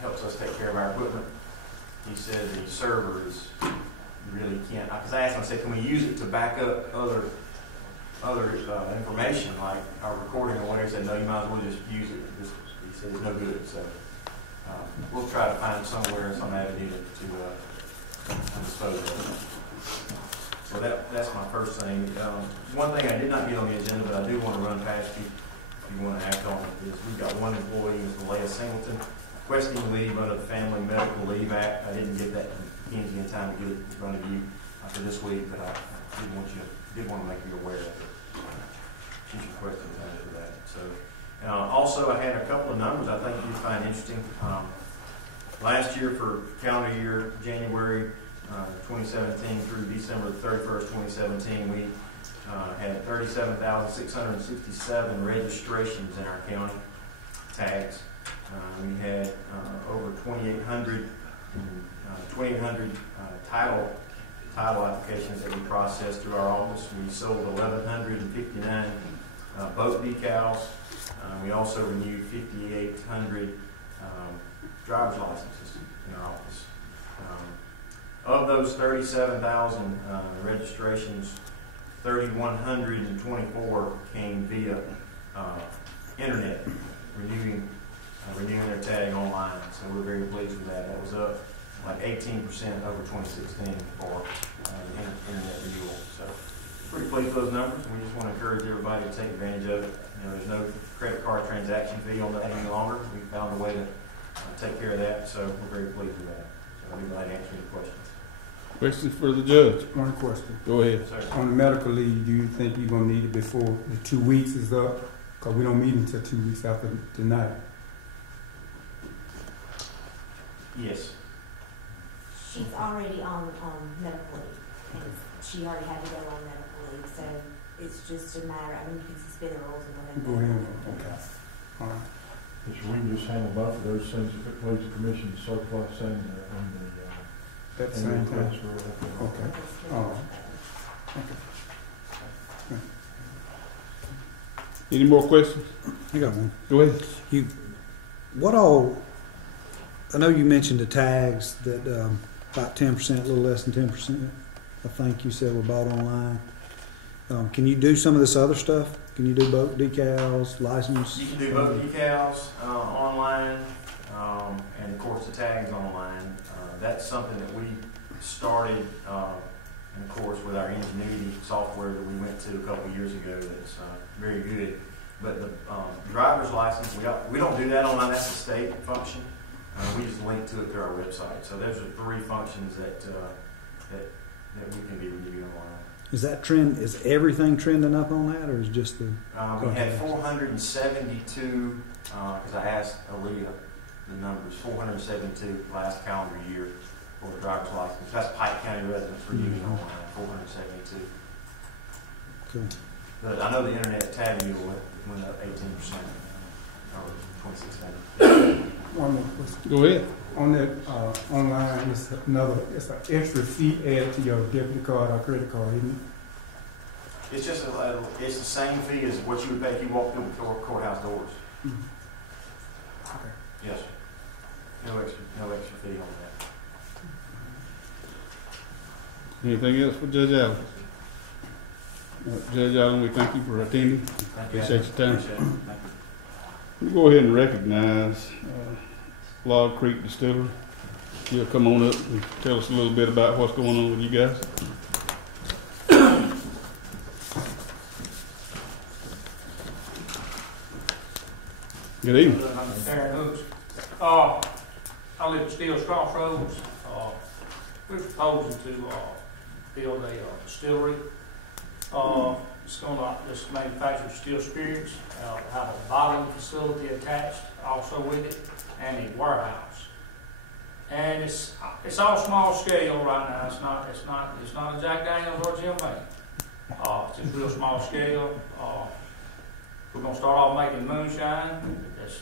helps us take care of our equipment. He said the server is, you really can't, because I asked him, I said, can we use it to back up other information like our recording or whatever? He said, no, you might as well just use it. He said it's no good. So we'll try to find somewhere, some avenue to dispose of it. So that's my first thing. One thing I did not get on the agenda, but I do want to run past you if you want to act on it, is we've got one employee, Mr. Leah Singleton, requesting leave under the Family Medical Leave Act. I didn't get that to Kenzie in time to get it in front of you for this week, but I did want to make you aware of it. She's requesting time for that. So, also I had a couple of numbers I think you'd find interesting. Last year for calendar year January 2017 through December 31st, 2017, we had 37,667 registrations in our county, tags. We had over 2,800 title applications that we processed through our office. We sold 1,159 boat decals. We also renewed 5,800 driver's licenses in our office. Of those 37,000 registrations, 3,124 came via internet, renewing their tag online. So we're very pleased with that. That was up like 18% over 2016 for the internet renewal. So pretty pleased with those numbers. We just want to encourage everybody to take advantage of it. There's no credit card transaction fee on that any longer. We found a way to take care of that. So we're very pleased with that. So I'll be glad to answer any questions. Questions for the judge? One question. Go ahead. Yes, sir. On the medical leave, do you think you're going to need it before the 2 weeks is up? Because we don't meet until 2 weeks after tonight. Yes. She's already on medical leave. And she already had to go on medical leave, so it's just a matter. I mean, you can suspend the rules and Go ahead. Okay. All right. Yes, we can just handle both of those things if it pleases the commission, the surplus and the At the same time. transfer. Okay. All right. Okay. Any more questions? I got one. Go ahead. What all? I know you mentioned the tags that about 10%, a little less than 10%. I think you said were bought online. Can you do some of this other stuff? Can you do boat decals, license? You can do boat decals online, and of course the tags online. That's something that we started, and of course with our Ingenuity software that we went to a couple of years ago. That's very good. But the driver's license, we don't do that online. That's a state function. We just link to it through our website. So those are 3 functions that we can be renewed online. Is that trend? Is everything trending up on that, or is just the? We had 472, because I asked Aaliyah the numbers, 472 last calendar year for the driver's license. That's Pike County residents renewing online, 472. Cool. But I know the internet tab renewal went up 18% over 2016. One more question. Go ahead. On that online, it's an extra fee added to your debit card or credit card, isn't it? It's just it's the same fee as what you would pay if you walked through the courthouse doors. Mm-hmm. Okay. Yes, sir. No extra fee on that. Anything else for Judge Allen? Judge Allen, we thank you for attending. Thank you. Appreciate your time. Appreciate it. Thank you. We'll go ahead and recognize Log Creek Distillery. You'll come on up and tell us a little bit about what's going on with you guys. Good evening. I'm Darren Hooks. I live at Steele's Crossroads. We're proposing to build a distillery. It's going to just manufacture steel spirits, have a bottling facility attached also with it, and a warehouse. And it's all small scale right now. It's not a Jack Daniels or Jim Beam. It's just real small scale. We're going to start off making moonshine. That's,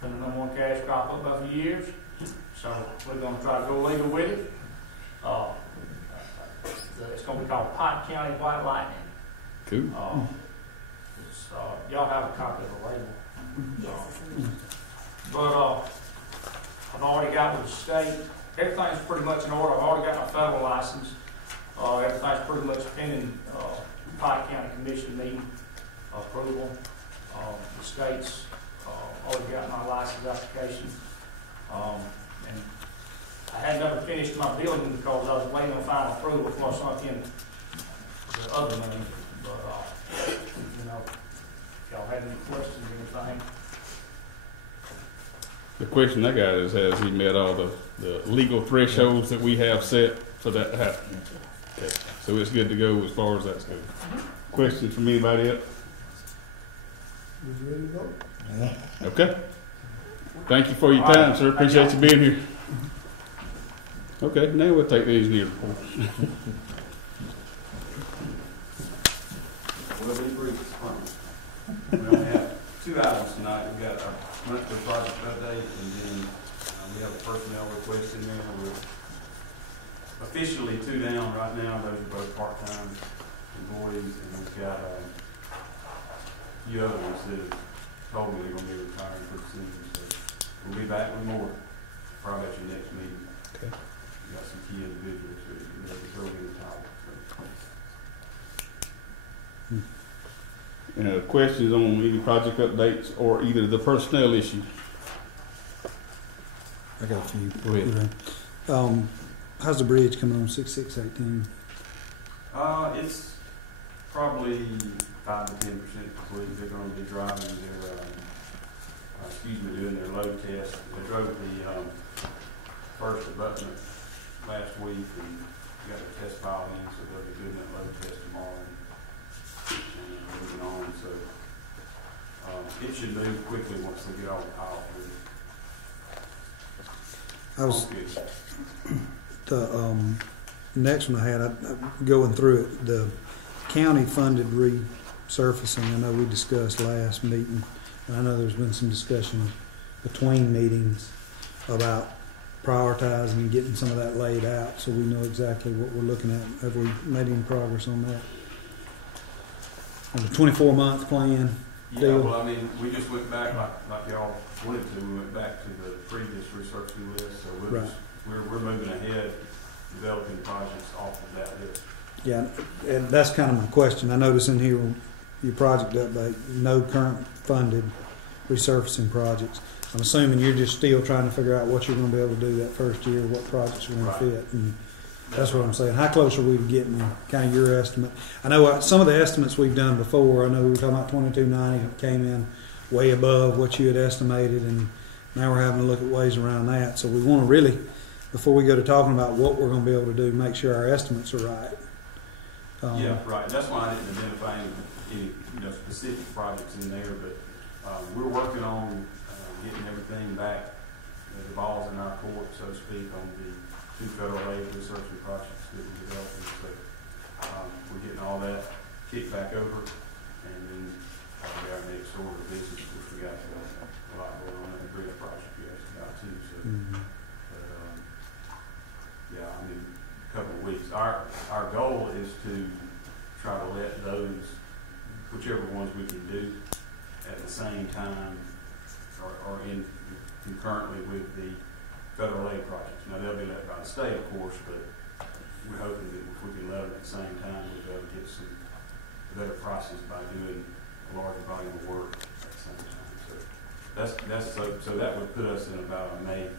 been the number 1 cash crop up by a few years. So we're going to try to go legal with it. It's going to be called Pike County White Lightning. Cool. Y'all have a copy of the label. Yes. But I've already got with the state. Everything's pretty much in order. I've already got my federal license. Everything's pretty much pending, Pike County Commission meeting approval. The state's, already got my license application. And I had never finished my building because I was waiting on final approval before I sunk in the other money. But, you know, if y'all had any questions or anything. The question I got is, has he met all the legal thresholds that we have set for that to happen? Okay, so it's good to go as far as that's good. Questions from anybody else? You ready to go? Okay. Thank you for your time, sir. Appreciate you being here. Okay, now we'll take the engineer report. We'll be brief. We only have 2 items tonight. We've got our monthly project update, and then we have a personnel request in there. We're officially 2 down right now. Those are both part-time employees, and we've got a few others that have told me they're going to be retiring pretty soon. So we'll be back with more probably at your next meeting. Okay. We got some key individuals that are throwing in the towel. Questions on any project updates or either the personnel issue? I got a few. Go ahead. How's the bridge coming on 6618? It's probably 5 to 10% complete. They're going to be driving their, doing their load test. They drove the first abutment last week and got a test file in, so they'll be doing that load test tomorrow and moving on. So it should move quickly once they get all the pile through. I was the next one I had. I'm going through it. The county funded resurfacing. I know we discussed last meeting, and I know there's been some discussion between meetings about prioritizing and getting some of that laid out, so we know exactly what we're looking at. Have we made any progress on that? On the 24-month plan. Yeah, deal? well, I mean, we just went back like y'all wanted to. We went back to the previous researching list, so we're moving ahead, developing projects off of that list. Yeah, and that's kind of my question. I notice in here your project update, no current funded resurfacing projects. I'm assuming you're just still trying to figure out what you're going to be able to do that first year, what projects are going to fit. And that's what I'm saying. How close are we to getting kind of your estimate? I know some of the estimates we've done before, I know we were talking about 2290, it came in way above what you had estimated, and now we're having to look at ways around that. So we want to really, before we go to talking about what we're going to be able to do, make sure our estimates are right. Yeah, right. That's why I didn't identify any specific projects in there, but we're working on getting everything back. The ball's in our court, so to speak, on the 2 federal aid researching projects that we're developing. So we're getting all that kicked back over, and then probably our next order of business, which we got a lot going on in the bridge project we actually got too. So, but yeah, I mean, a couple of weeks. Our goal is to try to let those, whichever ones we can do at the same time or in concurrently with the federal aid projects. Now, they'll be let by the state, of course, but we're hoping that if we can let them at the same time, we'll be able to get some better prices by doing a larger volume of work at the same time. So so that would put us in about a May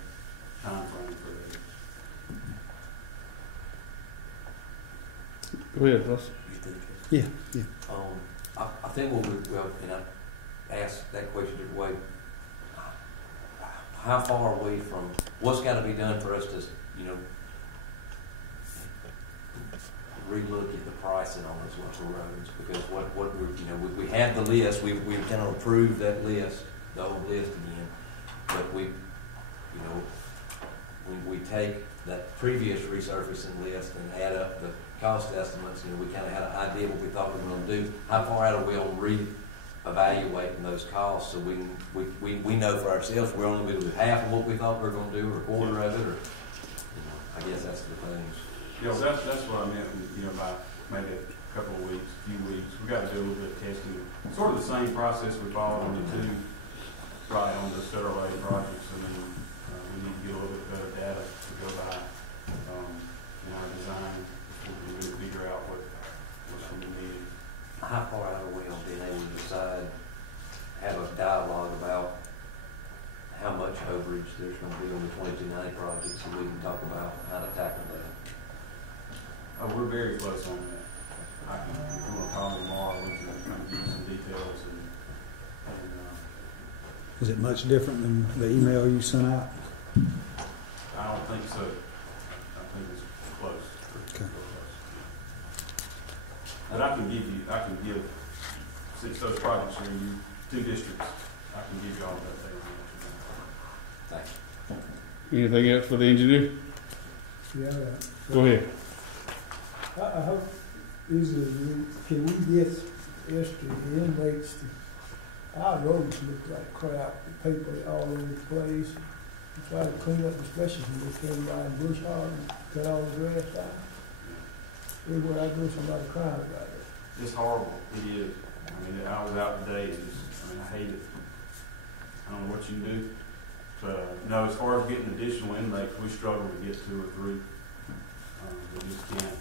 time frame for that. Go ahead, Russ. Yeah. I think and I asked that question different way. How far are we from what's got to be done for us to, relook at the pricing on those local roads? Because what we have the list, we've kind of approved that list, the old list again, but when we take that previous resurfacing list and add up the cost estimates, we kind of had an idea what we thought we were going to do. How far out are we on evaluating those costs, so we know for ourselves we're only going to do half of what we thought we were going to do, or a quarter of it, or I guess that's the things. Yeah, well, that's what I meant. By maybe a couple of weeks, a few weeks, we got to do a little bit of testing. Sort of the same process we followed on the 2 on the federal aid projects. I mean, we need to get a overage there's gonna be on the 2290 project, so we can talk about how to tackle that. Oh, we're very close on that. I can, if you want to call me tomorrow, we can kind of give you some details and Is it much different than the email you sent out? I don't think so. I think it's close. Okay. And I can give, since those projects are in 2 districts, I can give you all that data. Thank you. Anything else for the engineer? Yeah. Go ahead. I hope easily, can we get extra inmates to, our roads look like crap, people all over the place. Try to clean up, especially when they came by in Bush Hog and cut all the grass out. Everywhere I go, somebody crying about it. It's horrible. It is. I mean, I was out today and I hate it. I don't know what you can do. But, no, as far as getting additional inmates, we struggle to get 2 or 3. We just can't.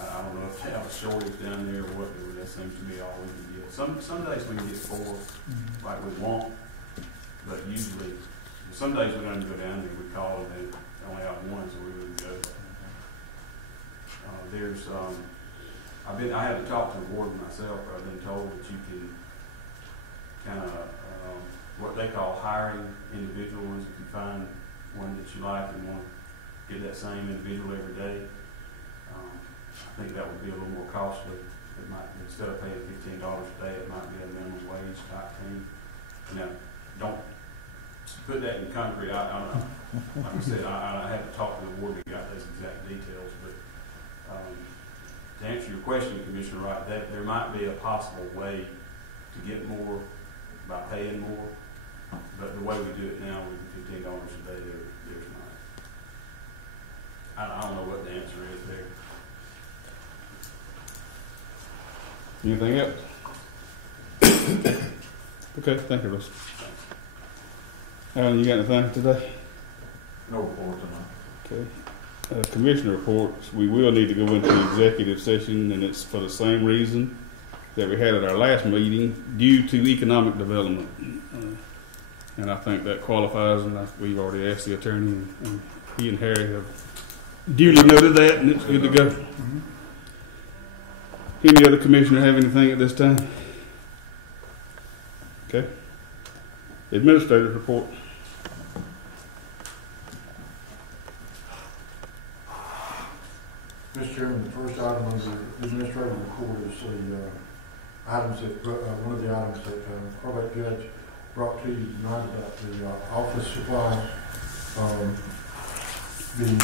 I don't know if they have a shortage down there or what, but that seems to be all we can get. Some days we can get 4, like we want, but usually, some days we don't go down there. We call and they only have 1, so we wouldn't go. I haven't talked to the warden myself, but I've been told that you can kind of, what they call hiring individuals. If you find one that you like and want to get that same individual every day, I think that would be a little more costly. It might, instead of paying $15 a day, it might be a minimum wage type thing. Now, don't put that in concrete. I don't know. Like I said, I haven't talked to the warden to get those exact details, but to answer your question, Commissioner Wright, that there might be a possible way to get more by paying more, but the way we do it now with $15 a day, there's not. I don't know what the answer is there. Anything else? Okay, thank you, Russell. Alan, you got anything today? No report tonight. Okay. Commissioner reports, we will need to go into executive session, and it's for the same reason that we had at our last meeting, due to economic development. And I think that qualifies, and we've already asked the attorney, and he and Harry have duly noted that, and it's good to go. Any other commissioner have anything at this time? Okay. Administrative report. Mr. Chairman, the first item on the administrative report is the items that, one of the items that probate judge brought to you tonight about the office supplies being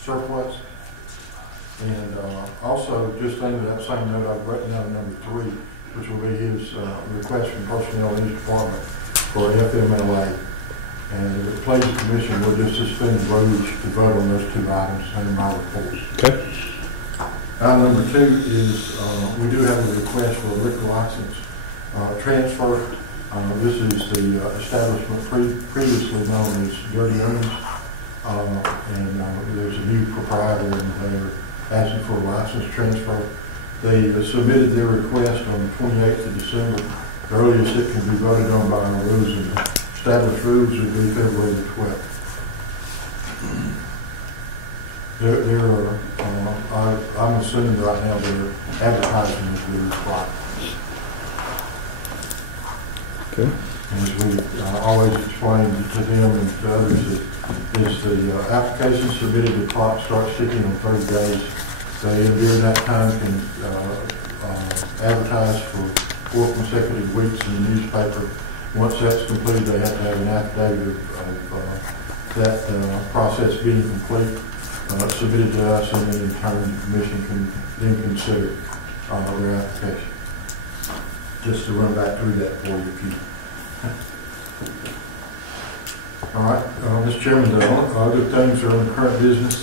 surplus. And also, just thinking of that same note, I've written down number 3, which will be his request from personnel in his department for FMLA. And if it pleases the commission, we'll just suspend the rules to vote on those 2 items in my report. Okay. Item number 2 is we do have a request for a liquor license transfer. This is the establishment previously known as Dirty Owens, and there's a new proprietor, and they're asking for a license transfer. They submitted their request on the 28th of December. The earliest it can be voted on by our rules and established rules would be February the 12th. I'm assuming right now they're advertising as we require. Okay. And as we always explain to them and to others, is the application submitted, the clock starts ticking on 30 days. They, during that time, can advertise for 4 consecutive weeks in the newspaper. Once that's completed, they have to have an affidavit of that process being complete, submitted to us, and then in turn the commission can then consider their application. Just to run back through that for you if you. All right, Mr. Chairman, the other things are on the current business.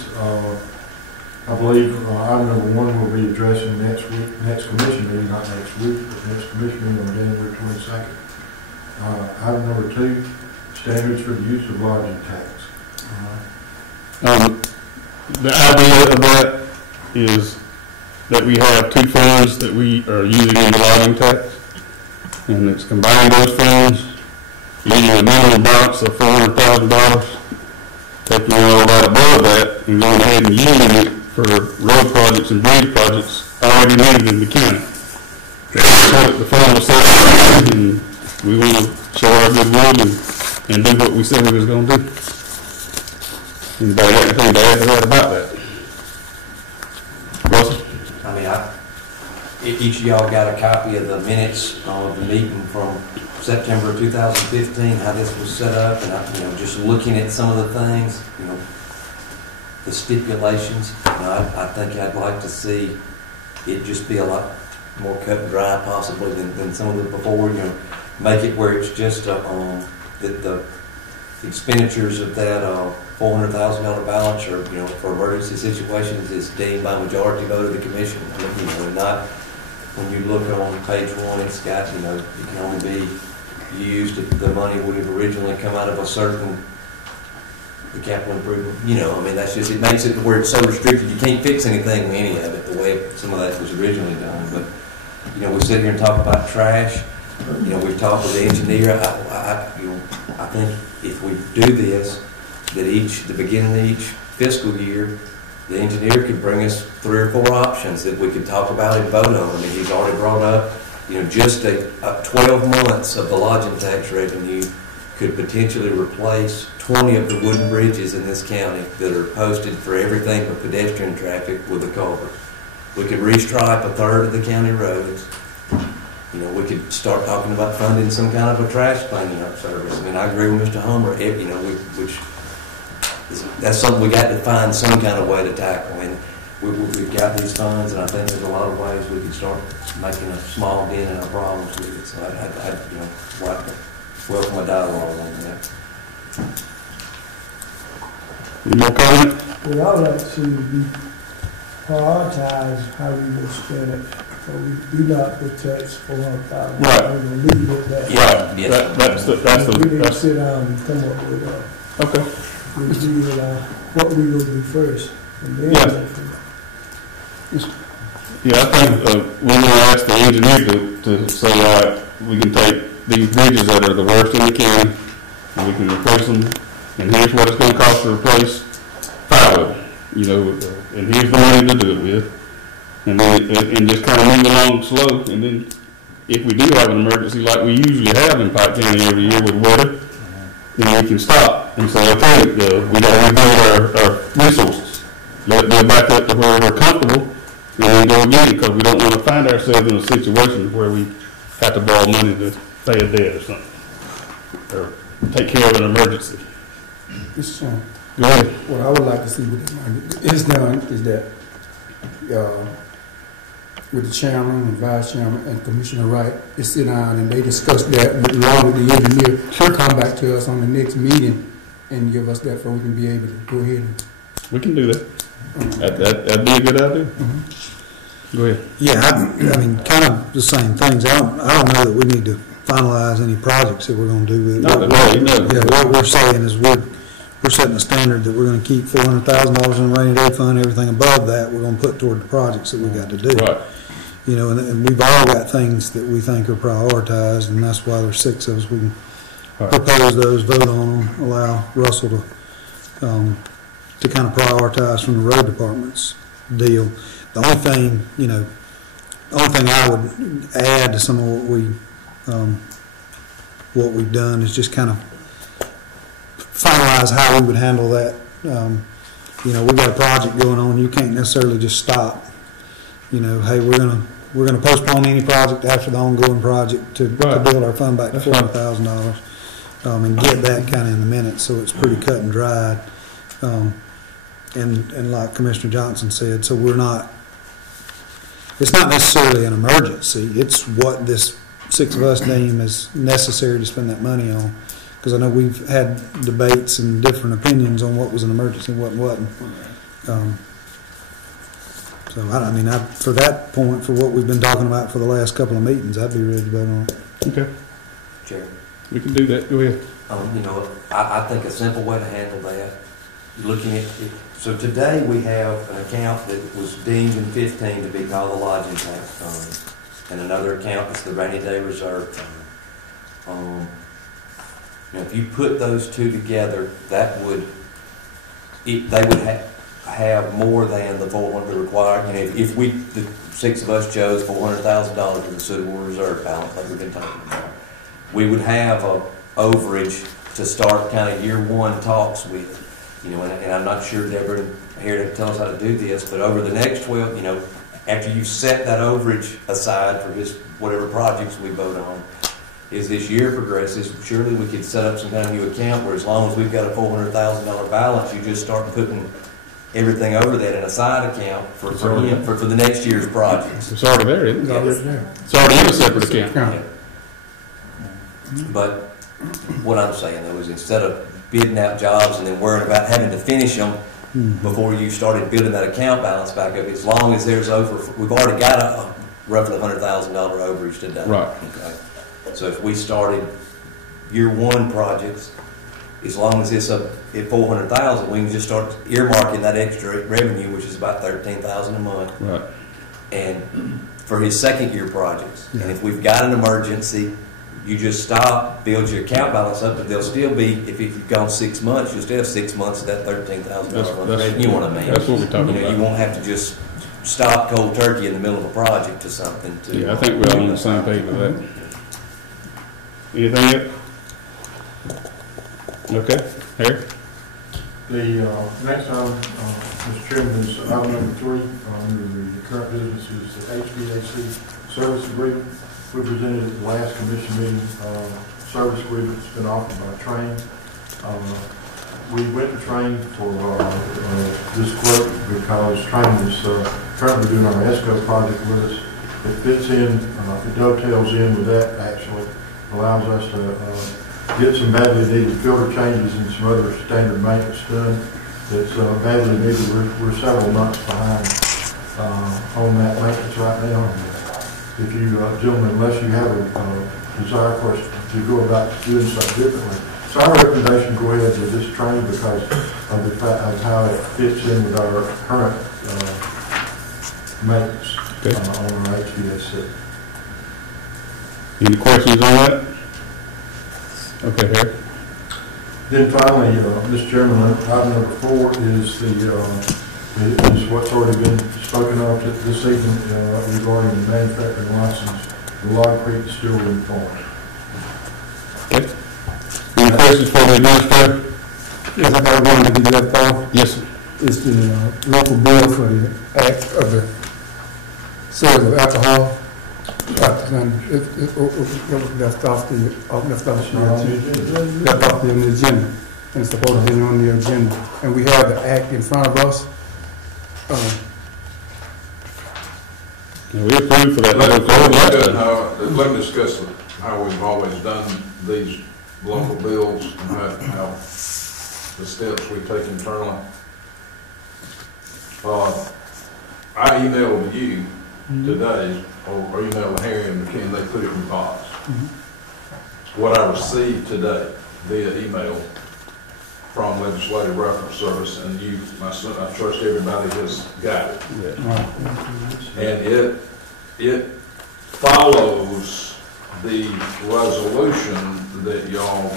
I believe item number 1 will be addressing next commission meeting, not next week, but next commission meeting on January 22nd. Item number 2, standards for the use of lodging tax. The idea of that is that we have 2 funds that we are using in the lodging tax. And it's combining those funds, leaving a minimum balance of $400,000, taking all that above that, and going ahead and using it for road projects and bridge projects already needed in the county. The fund was set, and we want to show our goodwill and do what we said we was going to do. Anybody got anything to add to that about that? Russell? I mean, each of y'all got a copy of the minutes of the meeting from September 2015, how this was set up, and just looking at some of the things, the stipulations. I think I'd like to see it just be a lot more cut and dry possibly than some of the before. Make it where it's just the expenditures of that $400,000 balance, or for emergency situations, is deemed by majority vote of the commission. And not when you look on page 1, it's got it can only be used if the money would have originally come out of the capital improvement. That's just, it makes it where it's so restricted you can't fix anything with any of it the way some of that was originally done. But we sit here and talk about trash. We've talked with the engineer. I think if we do this, that the beginning of each fiscal year, the engineer could bring us 3 or 4 options that we could talk about and vote on. He's already brought up, just 12 months of the lodging tax revenue could potentially replace 20 of the wooden bridges in this county that are posted for everything but pedestrian traffic with a culvert. We could restripe 1/3 of the county roads. We could start talking about funding some kind of a trash cleaning up service. I agree with Mr. Homer. That's something we got to find some kind of way to tackle. We've got these funds, and I think there's a lot of ways we can start making a small dent in our problems with it. So I'd like to welcome a dialogue on that. Any more comment? Well, I'd like to see we prioritize how we will spend it. So we do not protect $400,000. Right. We're going to leave it at that. Yeah, Yes. We need to sit down and come up with okay. what we will do first. And then Yeah, I think we will ask the engineer to say, all right, we can take these bridges that are the worst in the county, and we can replace them, and here's what it's going to cost to replace 5 of them, and here's the money to do it with, and then and just kind of move along slow, and then if we do have an emergency like we usually have in Pike County every year with water, then we can stop and say, okay, we got to rebuild our resources. Let it go back up to where we're comfortable, and then go again, because we don't want to find ourselves in a situation where we have to borrow money to pay a debt or something, or take care of an emergency. Mr. Chairman, Go ahead. what I would like to see with this money is done is that with the chairman and vice chairman and Commissioner Wright, they sit down and they discuss that along with the engineer. Sure, come back to us on the next meeting and give us that so we can be able to go ahead and. We can do that. That'd be a good idea. Mm-hmm. Go ahead. Yeah, kind of the same things. I don't know that we need to finalize any projects that we're going to do with it. No. Yeah, what we're saying is we're setting a standard that we're going to keep $400,000 in the rainy day fund. Everything above that, we're going to put toward the projects that we got to do. Right. And we've all got things that we think are prioritized, and that's why there's 6 of us. We can propose those, vote on them, allow Russell to kind of prioritize from the road department's deal. The only thing I would add to some of what we've done is just kind of finalize how we would handle that. We've got a project going on. You can't necessarily just stop. Hey, we're gonna postpone any project after the ongoing project to build our fund back to $400,000 and get that kind of in the minutes, so it's pretty cut and dried. And like Commissioner Johnson said, so it's not necessarily an emergency. It's what this 6 of us deem as necessary to spend that money on. Because I know we've had debates and different opinions on what was an emergency and what wasn't. So, for that point, for what we've been talking about for the last couple of meetings, I'd be ready to vote on it. Okay. Chair. We can do that. Go ahead. I think a simple way to handle that, looking at it. So today we have an account that was deemed in 15 to be called the lodging tax fund. and another account is the rainy day reserve fund. Now, if you put those two together, that would, they would have more than the 400 required. You know, if we, the 6 of us chose $400,000 as a suitable reserve balance, like we've been talking about, we would have a overage to start kind of year one talks with. You know, and I'm not sure Deborah here to tell us how to do this, but over the next 12, you know, after you set that overage aside for just whatever projects we vote on, as this year progresses, surely we could set up some kind of new account where as long as we've got a $400,000 balance, you just start putting everything over that in a side account for the next year's projects. It's already there, isn't it? Yeah. It's already in a separate account. Yeah. But what I'm saying though is instead of bidding out jobs and then worrying about having to finish them before you started building that account balance back up, as long as there's we've already got a roughly $100,000 overage today. Right. Okay. So if we started year one projects, as long as it's up at $400,000, we can just start earmarking that extra revenue, which is about $13,000 a month. Right. And for his second year projects. Yeah. And if we've got an emergency, you just stop, build your account balance up, but they'll still be, if you've gone 6 months, you'll still have 6 months of that $13,000 month revenue. You know what I mean? That's what we're talking about. You won't have to just stop cold turkey in the middle of a project or something. Yeah, I think we're all on the same page with that. Anything else? Okay, Harry? The next item, Mr. Chairman, is item number 3 under the current business is the HVAC service agreement. We presented at the last commission meeting service agreement that's been offered by Train. We went to Train for this quote because Train is currently doing our ESCO project with us. It fits in, it dovetails in with that actually, allows us to get some badly needed filter changes and some other standard maintenance done that's badly needed. We're several months behind on that maintenance right now. If you gentlemen, unless you have a desire for us to go about doing something differently, so our recommendation, go ahead with this Train because of the fact of how it fits in with our current maintenance on our HVAC. Any questions on that? Okay, Harry. Then finally, Mr. Chairman, item number 4 is is what's already been spoken of this evening regarding the manufacturing license, the Log Creek Distillery Farm. Okay. Any questions for the administrator? Yes, I got one to be left off. Yes, sir. It's the local bill for the act of the sales of alcohol. Left off the agenda, and it's supposed to be on the agenda. And we have the act in front of us. And we approved for that. Let me discuss how we've always done these local bills and how the steps we take internally. I emailed you today, or emailed Harry and McKean, they put it in the box. What I received today via email from Legislative Reference Service, and you, my son, I trust everybody has got it. Yeah. And it follows the resolution that y'all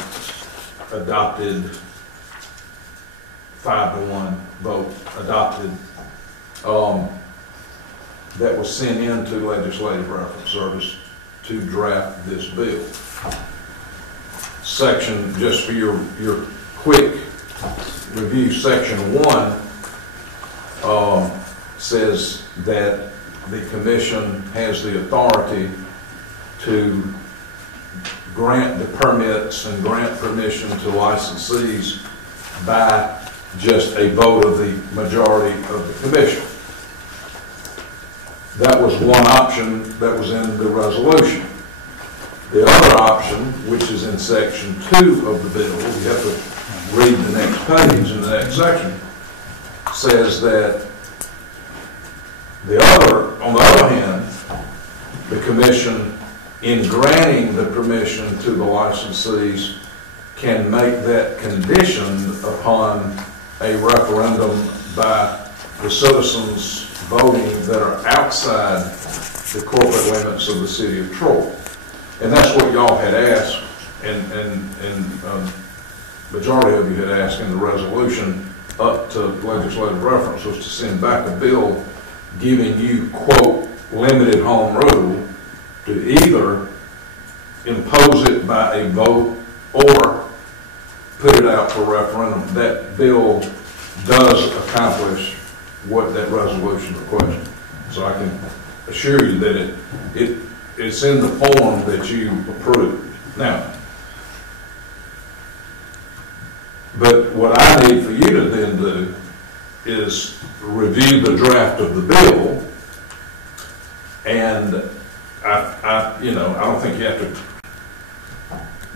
adopted, 5-1 vote adopted, that was sent into Legislative Reference Service to draft this bill. Section, just for your quick review, section 1 says that the commission has the authority to grant the permits and grant permission to licensees by just a vote of the majority of the commission. That was one option that was in the resolution. The other option, which is in section 2 of the bill, you have to read the next page in the next section, says that on the other hand, the commission, in granting the permission to the licensees, can make that conditioned upon a referendum by the citizens voting that are outside the corporate limits of the city of Troy. And that's what y'all had asked, and majority of you had asked in the resolution up to legislative reference, was to send back a bill giving you, quote, limited home rule to either impose it by a vote or put it out for referendum. That bill does accomplish what that resolution requested. So I can assure you that it's in the form that you approved. Now, but what I need for you to then do is review the draft of the bill, and I don't think you have to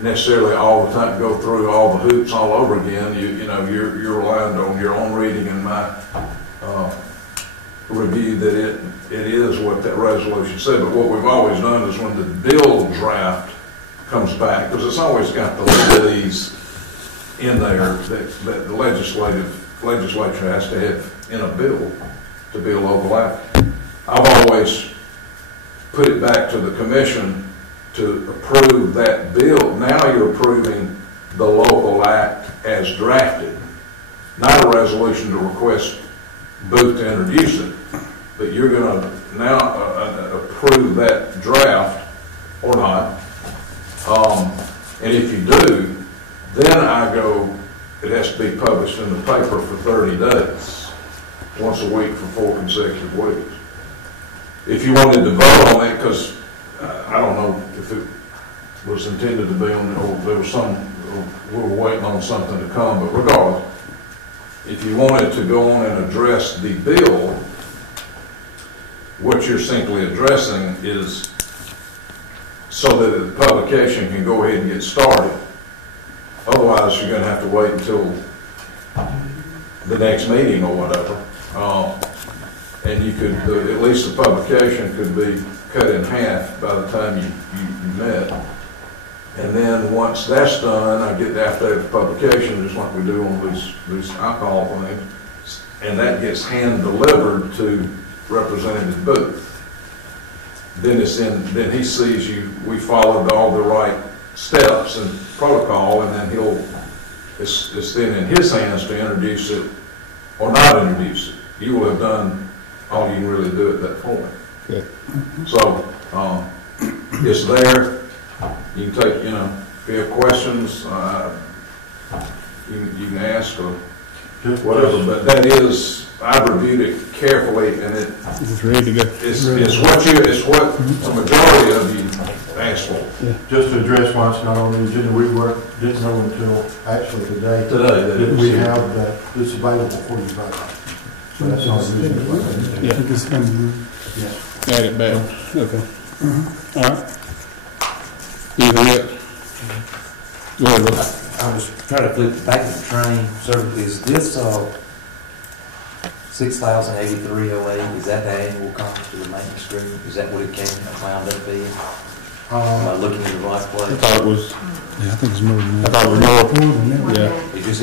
necessarily all the time go through all the hoops all over again. You're relying on your own reading and my review that it is what that resolution said. But what we've always done is when the bill draft comes back, because it's always got the legalese in there that the legislature has to have in a bill to be a local act. I've always put it back to the commission to approve that bill. Now you're approving the local act as drafted, not a resolution to request Booth to introduce it, but you're going to now approve that draft or not. And if you do, then it has to be published in the paper for 30 days, once a week for 4 consecutive weeks. If you wanted to vote on it, because I don't know if it was intended to be on, or there was we were waiting on something to come, but regardless, if you wanted to go on and address the bill, what you're simply addressing is so that the publication can go ahead and get started. Otherwise, you're going to have to wait until the next meeting or whatever. And you could, at least the publication could be cut in half by the time you met. And then once that's done, I get after the publication, just like we do on these alcohol things, and that gets hand delivered to Representative Booth. Then he sees we followed all the right steps and protocol, and then it's then in his hands to introduce it or not introduce it. You will have done all you can really do at that point. Okay. So it's there. You can take, if you have questions, you can ask or whatever. But that is, I've reviewed it carefully, and it's ready to go. It's what the majority of you asked for. Yeah. Just to address why it's not on the agenda, we didn't know until actually today That we have that this available for you vote. So that's not the reason. Yeah. I think it's coming. Yeah. Add it back. Okay. All right. Anything else? Go ahead, Bill. I was trying to flip back to the train. So is this 6,083.08? Is that the annual cost of the maintenance agreement? Is that what it came wound up being? Am I looking in the right I place? thought it was. Yeah, I think it's more than I that. thought it was more. Yeah. It just,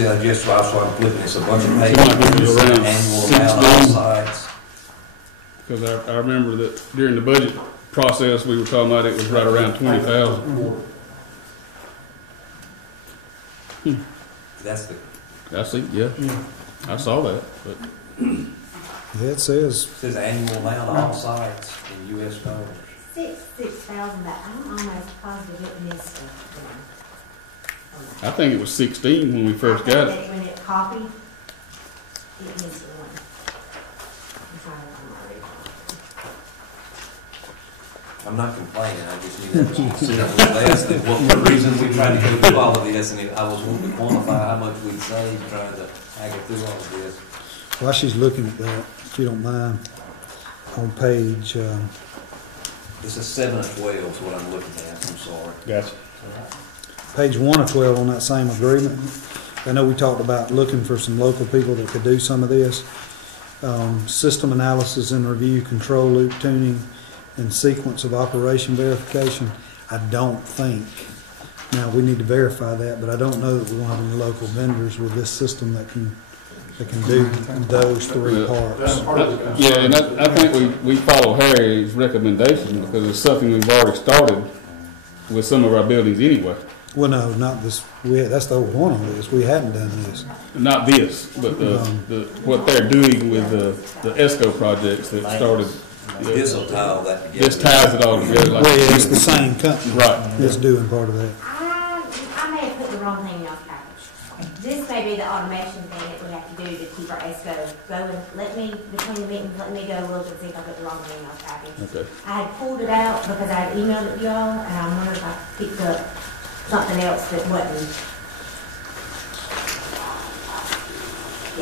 I started flipping. It's a bunch of It might be pages. around Annual amount on 16. sites. Because I remember that during the budget process we were talking about, it was right around 20,000. That's the. I see. Yeah. I saw that. But Yeah, it says. It says annual amount on all sites in U.S. dollars. 6,000, but I'm almost positive it missed one. I think it was 16 when we first got it. When it copied, it missed one. I'm trying to find my original. I'm not complaining, I just knew that was considerably less than what the reason we tried to go through all of this, and I was wanting to quantify how much we'd save trying to haggle through all of this. While she's looking at that, if you don't mind, on page, This is 7 of 12 is what I'm looking at, I'm sorry. Gotcha. page 1 of 12 on that same agreement. I know we talked about looking for some local people that could do some of this. System analysis and review, control loop tuning, and sequence of operation verification. I don't think, now we need to verify that, but I don't know that we will have any local vendors with this system that can that can do those three Yeah. parts. That's part of the. Yeah, and I think we follow Harry's recommendation because it's something we've already started with some of our buildings anyway. Well, no, not this, that's the old one on this, we hadn't done this. Not this, but what they're doing with the ESCO projects that started. This will tie all that together. This ties it all together. Like Well, yeah, it's the same company Right. that's doing part of that. I may have put the wrong thing in y'all's package. This may be the automation thing that we have to do to keep our ESCO going. Let me, between the meetings, let me go look and see if I put the wrong thing in y'all's package. Okay. I had pulled it out because I had emailed it to y'all, and I wondered if I picked up something else that wasn't.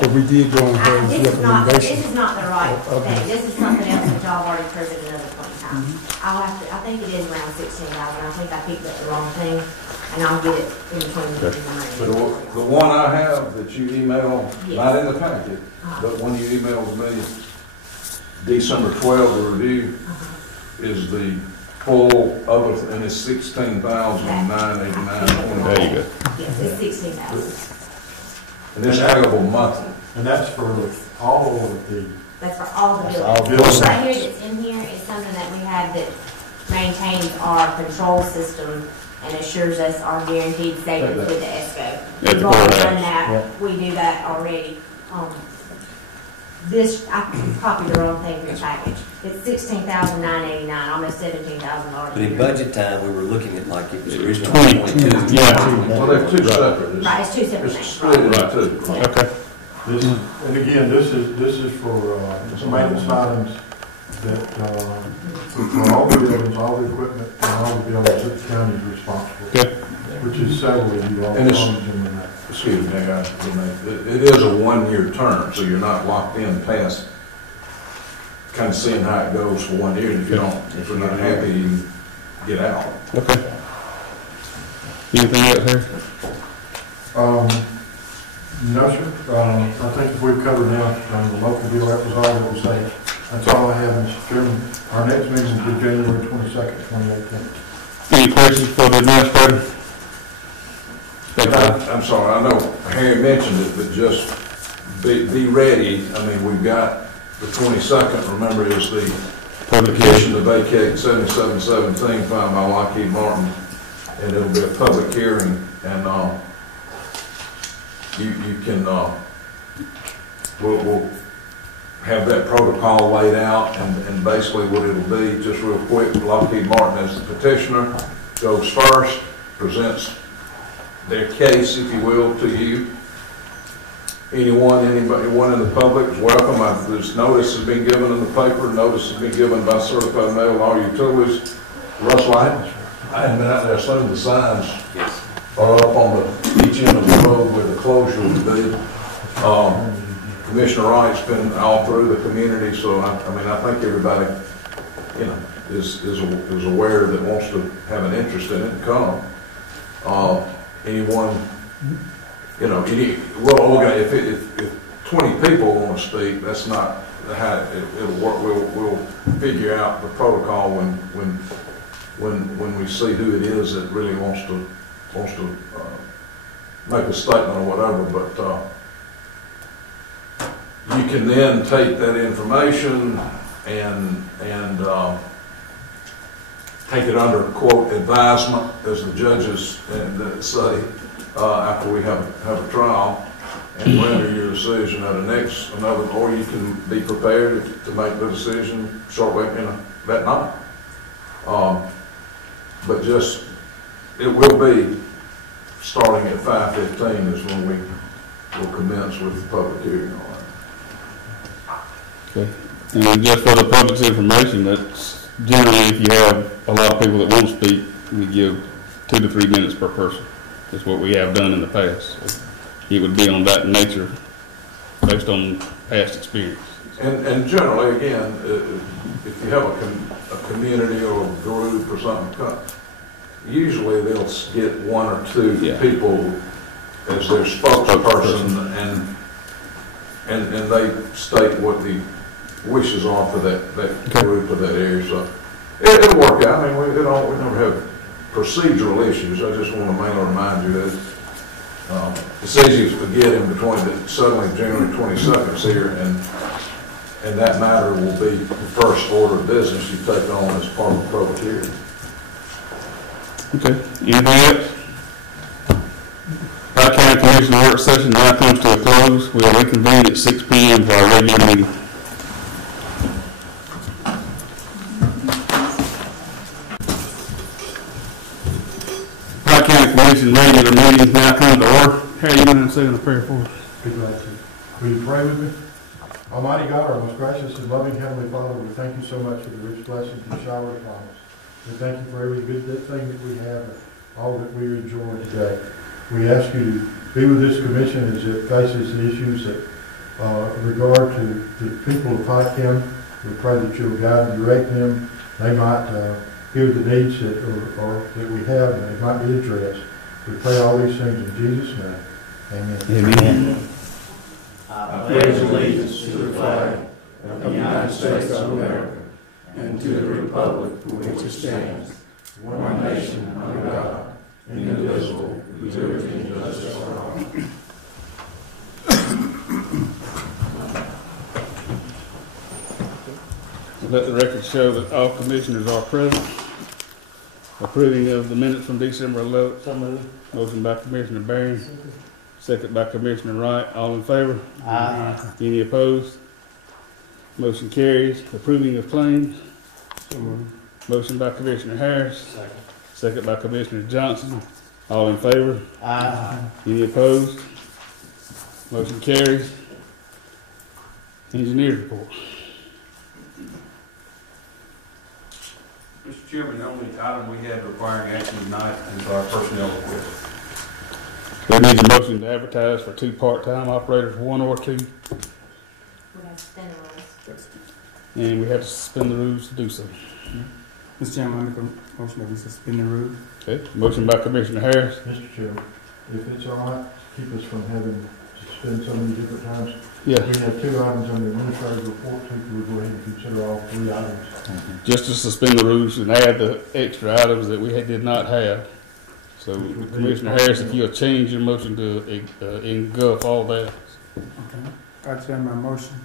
But we did go on her This recommendation. is not the right Okay. thing. This is something else that y'all have already approved at another point in time. I'll have to, I think it is around 16,000. I think I picked up the wrong thing, and I'll get it in between the meetings. But the one I have that you emailed, Yes. not in the packet, but when you emailed me, December 12th, the review is the full of, and it's 16,989.20. There you go. Yes, it's 16,000. And it's payable monthly. And that's for all of the, That's for all the That's all buildings. buildings. Right here that's in here is something that we have that maintains our control system and assures us our guaranteed savings with the ESCO. At the We've already courthouse. done that, we do that already. This, I copied the wrong thing for your package. It's 16,989, almost $17,000. But in budget time, we were looking at like it was originally 22. Yeah. Well, they're two separate. Right, it's two separate It's things. split into two. Okay. this, and again, this is for, some maintenance items that, for all the buildings, all the equipment, and all the buildings that the county is responsible for. Okay. Which is several of you all. And it's- comes in that. Excuse me, guys, it is a one-year term, so you're not locked in past kind of seeing how it goes for 1 year. If you don't, if you're not happy, you can get out. Okay. Anything else, Harry? No, sir. I think if we've covered now, the local deal, that was all that was said. That's all I have, Mr. Chairman. Our next meeting will be January 22nd, 2018. Any questions for the administrator? Thank And you. I'm sorry, I know Harry mentioned it, but just be ready. I mean, we've got the 22nd, remember, is the Public petition hearing. to vacate 7717 filed by Lockheed Martin, and it'll be a public hearing, and you can, we'll have that protocol laid out, and basically what it'll be, just real quick, Lockheed Martin as the petitioner goes first, presents their case, if you will, to you. Anyone in the public is welcome. This notice has been given in the paper. Notice has been given by certified mail, all utilities. Russell, I hadn't been out there, some of the signs Yes. are up on each end of the road where the closure would be. Commissioner Wright's been all through the community, so I think everybody, is aware that wants to have an interest in it and come. Anyone, if 20 people want to speak, that's not how it'll work. We'll figure out the protocol when we see who it is that really wants to make a statement or whatever. But you can then take that information and take it under, quote, advisement, as the judges say, after we have a trial, and render your decision at another, or you can be prepared to make the decision shortly, that night. But just, it will be starting at 5:15 is when we will commence with the public hearing on Okay. And just for the public's information, that's generally if you have a lot of people that want to speak, we give 2 to 3 minutes per person. That's what we have done in the past. So it would be on that nature based on past experience. it. And generally, again, if you have a community or a group or something, usually they'll get 1 or 2 Yeah. people as their spokesperson, and they state what the wishes are for that group or that area. So it'll work out. I mean, we never have procedural issues. I just want to mainly remind you that It's easy to forget in between that suddenly January 22nd is here, and that matter will be the first order of business you take on as part of the public hearing. Okay, anything else? Wright County Commission work session now comes to a close. We'll reconvene at 6 p.m. for our regular meeting. Wright County Commission regular meeting now come to order. Harry, you mind saying a prayer for us? Be glad to. Will you pray with me? Almighty God, our most gracious and loving Heavenly Father, we thank you so much for the rich blessings you showered upon us. We thank you for every good thing that we have, and all that we are enjoying today. We ask you to be with this commission as it faces the issues that regard to the people of Pike County. We pray that you'll guide and direct them. They might hear the needs that we have, and they might be addressed. We pray all these things in Jesus' name. Amen. Amen. I pledge allegiance to the flag of the United States of America and to the republic for which it stands, one nation under God, indivisible, with liberty and justice for all. Let the record show that all commissioners are present. Approving of the minutes from December 11th. So moved. Motion by Commissioner Barron, second by Commissioner Wright. All in favor? Aye. Any opposed? Motion carries. Approving of claims. So moved. Motion by Commissioner Harris, second by Commissioner Johnson. All in favor? Aye. Any opposed? Motion carries. Engineers report. Mr. Chairman, the only item we have requiring action tonight is our personnel report. We need a motion to advertise for 2 part-time operators, 1 or 2, We have to spend the rules. and we have to suspend the rules to do so. Mr. Chairman, I make a motion that we suspend the rule. Okay, motion by Commissioner Harris, Mr. Chairman, if it's all right, keep us from having to spend so many different times. yeah, We have 2 items on the administrative report, so we'll go ahead and consider all 3 items. just to suspend the rules and add the extra items that we did not have. So Commissioner Harris, if you'll change your motion to engulf all that. Okay. I turn my motion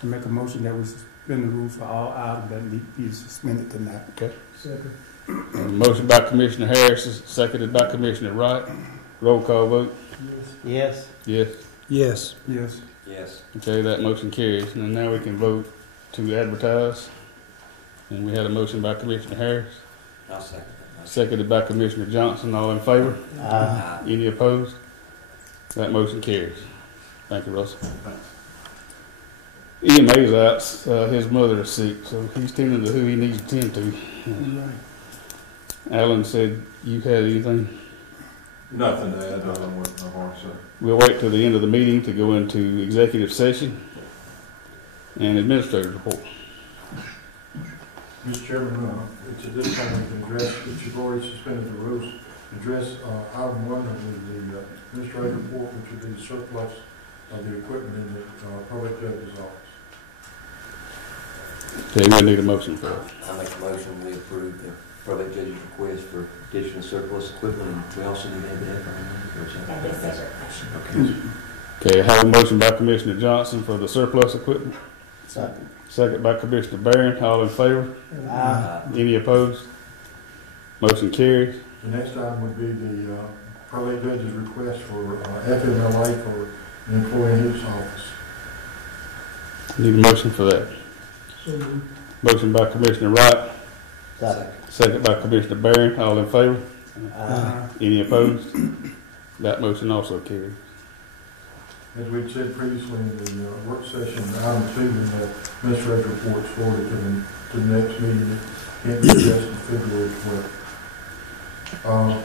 to make a motion that we suspend the rules for all items that need to be suspended tonight. Okay. Second. Motion by Commissioner Harris, seconded by Commissioner Wright. Roll call vote. Yes. Yes. Yes. Yes. Yes. Okay, that motion carries. And now we can vote to advertise. And we had a motion by Commissioner Harris, I'll second that. seconded by Commissioner Johnson. All in favor? Aye. Any opposed? That motion carries. Thank you, Russell. EMA's out. His mother is sick, so he's tending to who he needs to tend to. Alan said, you had anything? Nothing to add on what I've already said. We'll wait till the end of the meeting to go into executive session and administrative report. Mr. Chairman, it's at this time we can address, that you've already suspended the rules, address item 1 of the administrative report, which would be the surplus of the equipment in the probate judge's office. Okay, we'll need a motion for it. I make a motion, we approve the probate judge's request for additional surplus equipment, and we also need to have that. That'd be a separate question. Okay. Okay, I have a motion by Commissioner Johnson for the surplus equipment. Second. Second by Commissioner Barron. All in favor? Aye. Any opposed? Motion carries. The next item would be the probate judge's request for FMLA for an employee in his office. Need a motion for that. So moved. Motion by Commissioner Wright. Second. Second by Commissioner Barron. All in favor? Aye. Any opposed? That motion also carries. As we'd said previously in the work session, item 2 in the administrative reports forwarded to the next meeting. It can't be addressed in February 12th.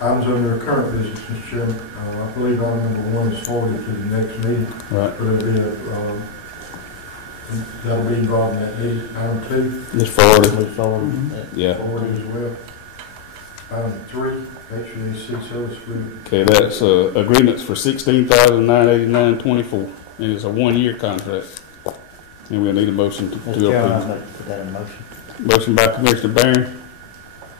Items under the current business, Mr. Chairman, I believe item number 1 is forwarded to the next meeting. Right. But it'll be that'll be involved in that meeting. Item 2, Just forward. Yeah. forwarded as well. Item 3, HVAC service agreement. Okay, that's agreements for $16,989.24, and it's a 1-year contract. And we'll need a motion to approve. Put that in motion. Motion by Commissioner Barron,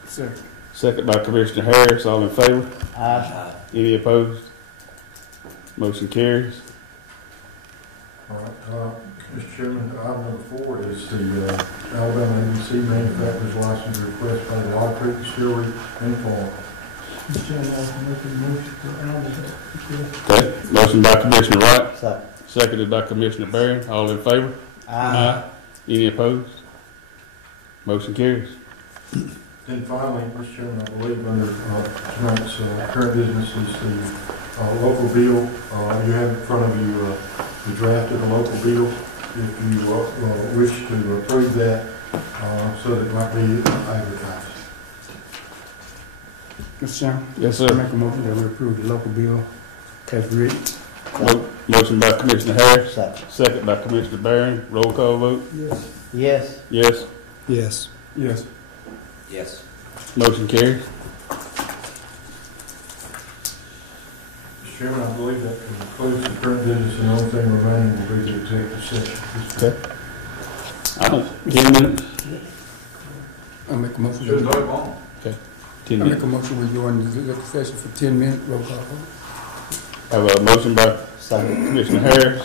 Second. second by Commissioner Harris. All in favor? Aye. Any opposed? Motion carries. All right, Mr. Chairman, item number 4 is the Alabama ABC manufacturer's license request by the Odd Creek Distillery in Florida. Mr. Chairman, I can make a motion to honor that request. Okay. Motion by Commissioner Wright, seconded by Commissioner Barron. All in favor? Aye. Any opposed? Motion carries. Then finally, Mr. Chairman, I believe under tonight's current business is the local bill. You have in front of you the draft of the local bill. If you wish to approve that, so that it might be advertised. Mr. Chairman, Yes, I sir. make a motion that we approve the local bill as written. Motion by Commissioner Harris, second by Commissioner Barron. Roll call vote. Yes. Yes. Yes. Yes. Yes. Yes. Motion carries. Mr. Chairman, I believe that concludes the current business, and the only thing remaining will be the executive session. Okay. I don't, 10 minutes? I make a motion. Shouldn't take long. 10 I make a minutes. motion we go into executive session for 10 minutes. Roll call vote. Have a motion by Commissioner Harris,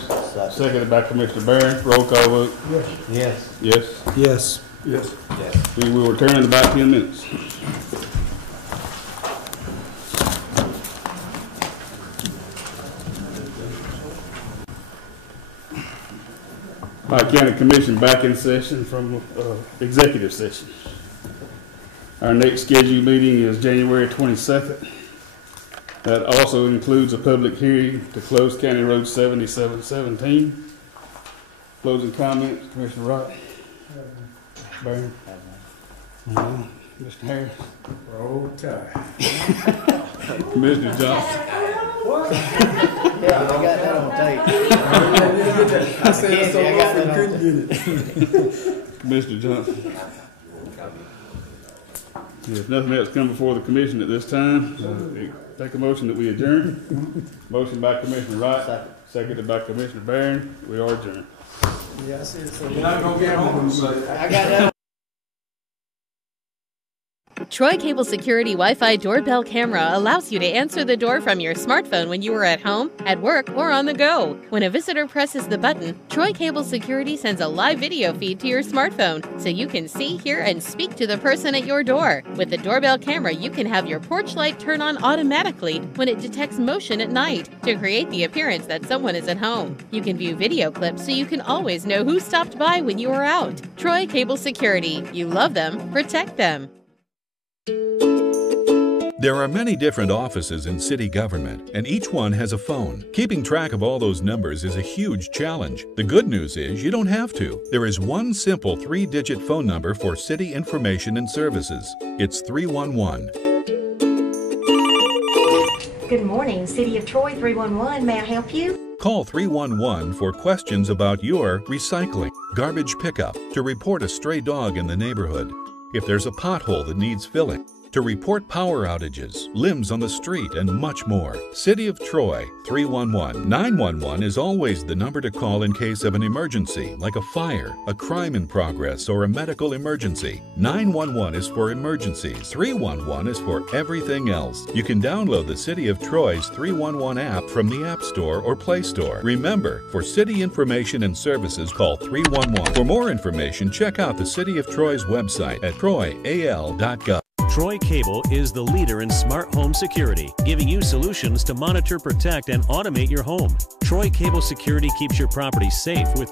seconded by Commissioner Barron. Roll call vote. Yes. Yes. Yes. Yes. Yes. Yes. We will return in about 10 minutes. Pike County Commission back in session from executive session. Our next scheduled meeting is January 22nd. That also includes a public hearing to close County Road 7717. Closing comments, Commissioner Wright. Barron. Mr. Harris. Roll Tide. Commissioner Johnson. Yeah, I got that on tape. I said it so often, couldn't get it. Commissioner Johnson. If nothing else come before the commission at this time, take a motion that we adjourn. Motion by Commissioner Wright, seconded by Commissioner Barron. We are adjourned. Yeah, I said it so. You're not gonna get home and say, I got that. Troy Cable Security Wi-Fi doorbell camera allows you to answer the door from your smartphone when you are at home, at work, or on the go. When a visitor presses the button, Troy Cable Security sends a live video feed to your smartphone so you can see, hear, and speak to the person at your door. With the doorbell camera, you can have your porch light turn on automatically when it detects motion at night to create the appearance that someone is at home. You can view video clips so you can always know who stopped by when you are out. Troy Cable Security. You love them, protect them. There are many different offices in city government, and each one has a phone. Keeping track of all those numbers is a huge challenge. The good news is you don't have to. There is one simple 3-digit phone number for city information and services. It's 311. Good morning, City of Troy 311. May I help you? Call 311 for questions about your recycling, garbage pickup, to report a stray dog in the neighborhood, if there's a pothole that needs filling, to report power outages, limbs on the street, and much more. City of Troy, 311. 911 is always the number to call in case of an emergency, like a fire, a crime in progress, or a medical emergency. 911 is for emergencies. 311 is for everything else. You can download the City of Troy's 311 app from the App Store or Play Store. Remember, for city information and services, call 311. For more information, check out the City of Troy's website at troyal.gov. Troy Cable is the leader in smart home security, giving you solutions to monitor, protect, and automate your home. Troy Cable Security keeps your property safe with